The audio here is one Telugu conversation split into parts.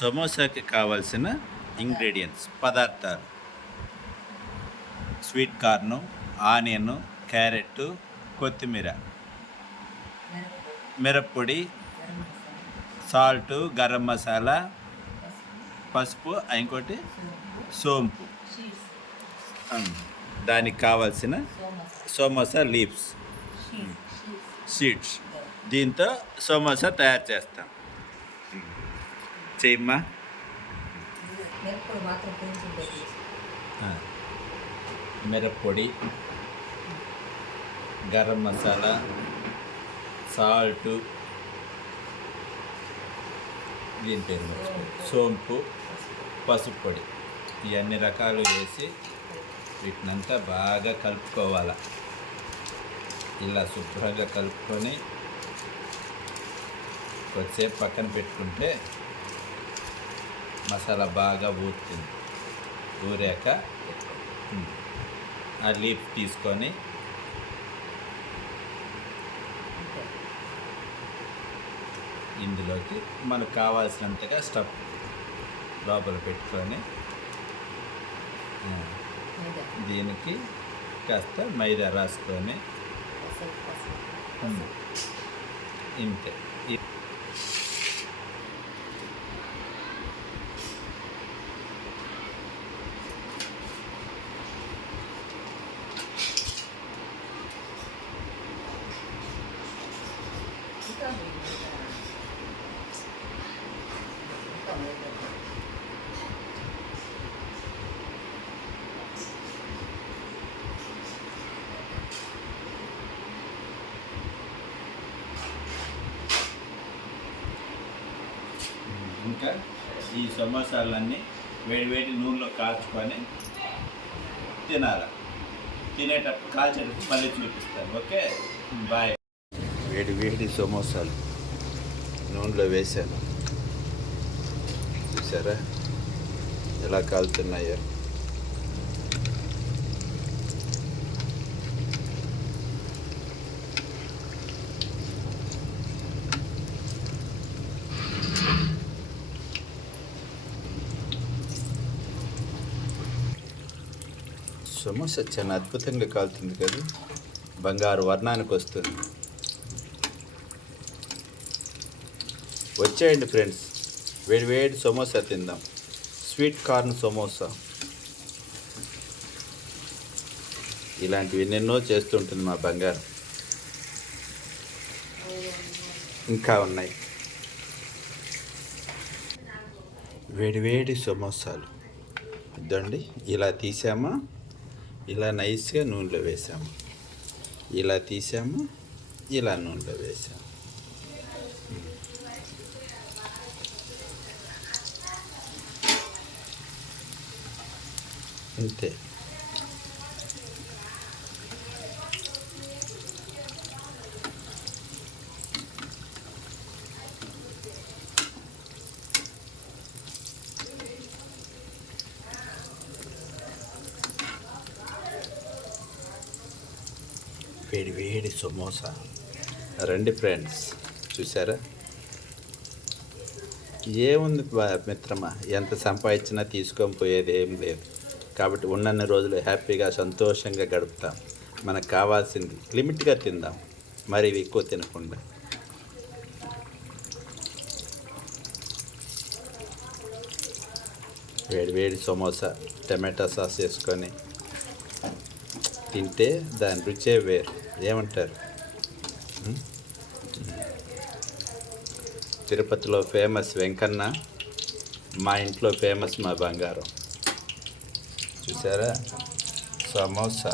సమోసాకి కావాల్సిన ఇంగ్రీడియంట్స్ పదార్థాలు. స్వీట్ కార్ను ఆనియన్ క్యారెట్ కొత్తిమీర. మిరప్పొడి సాల్ట్ గరం మసాలా పసుపు ఇంకోటి సోంపు. దానికి కావాల్సిన సమోసా లీవ్స్. సీడ్స్ దీంతో సమోసా తయారు చేస్తాం. చేయమ్మా మిరప్పొడి గరం మసాలా సాల్ట్ దీని పేరు సోంపు పసుపు పొడి ఈ అన్ని రకాలు వేసి వీటినంతా బాగా కలుపుకోవాలి. ఇలా శుభ్రంగా కలుపుకొని కొద్దిసేపు పక్కన పెట్టుకుంటే మసాలా బాగా ఊరుతుంది. ఊరాక ఆ లీఫ్ తీసుకొని ఇందులోకి మనకు కావాల్సినంతగా స్టఫ్ లోపల పెట్టుకొని దీనికి కాస్త మైదా రాసుకొని ఇంతే. ఇంకా ఈ సమోసాలన్నీ వేడి వేడి నూనెలో కాల్చుకొని తినాలి. తినేటప్పుడు కాల్చేటప్పుడు మళ్ళీ చూపిస్తాను. ఓకే? బాయ్. వేడి వేడి సమోసాలు నూనెలో వేసాను చూసారా? ఎలా కాలుతున్నాయో? సమోసా చాలా అద్భుతంగా కాలుతుంది కదా. బంగారు వర్ణానికి వస్తుంది. వచ్చేయండి ఫ్రెండ్స్. వేడి వేడి సమోసా తిందాం. Sweet corn samosa. ఇలాంటివి ఎన్నెన్నో చేస్తుంటుంది మా బంగారం. ఇంకా ఉన్నాయి. వేడి వేడి సమోసాలు. ఇదండి ఇలా తీసామా? ఇలా నైస్గా నూనెలో వేసాము. ఇలా తీసాము ఇలా నూనెలో వేసాము. అంతే. వేడి వేడి సమోసా. రండి ఫ్రెండ్స్ చూసారా ఏముంది మిత్రమా? ఎంత సంపాదించినా తీసుకొని పోయేది ఏం లేదు. కాబట్టి ఉన్నన్ని రోజులు హ్యాపీగా సంతోషంగా గడుపుతాం. మనకు కావాల్సింది లిమిట్గా తిందాం. మరి ఎక్కువ తినకుండా. వేడి వేడి సమోసా టమాటా సాస్ వేసుకొని తింటే దాని రుచే వేరు. ఏమంటారు? తిరుపతిలో ఫేమస్ వెంకన్న మా ఇంట్లో ఫేమస్ మా బంగారం. చూసారా? సమోసా.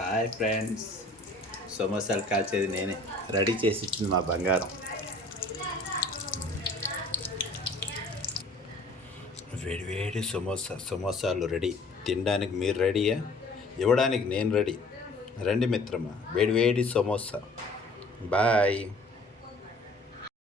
Hi friends. సమోసాలు కాల్చేది నేనే. రెడీ చేసి ఇచ్చింది మా బంగారం. వేడి వేడి సమోసా సమోసాలు రెడీ. తినడానికి మీరు రెడీయా? ఇవ్వడానికి నేను రెడీ. రండి మిత్రమా వేడి వేడి సమోసా. బాయ్.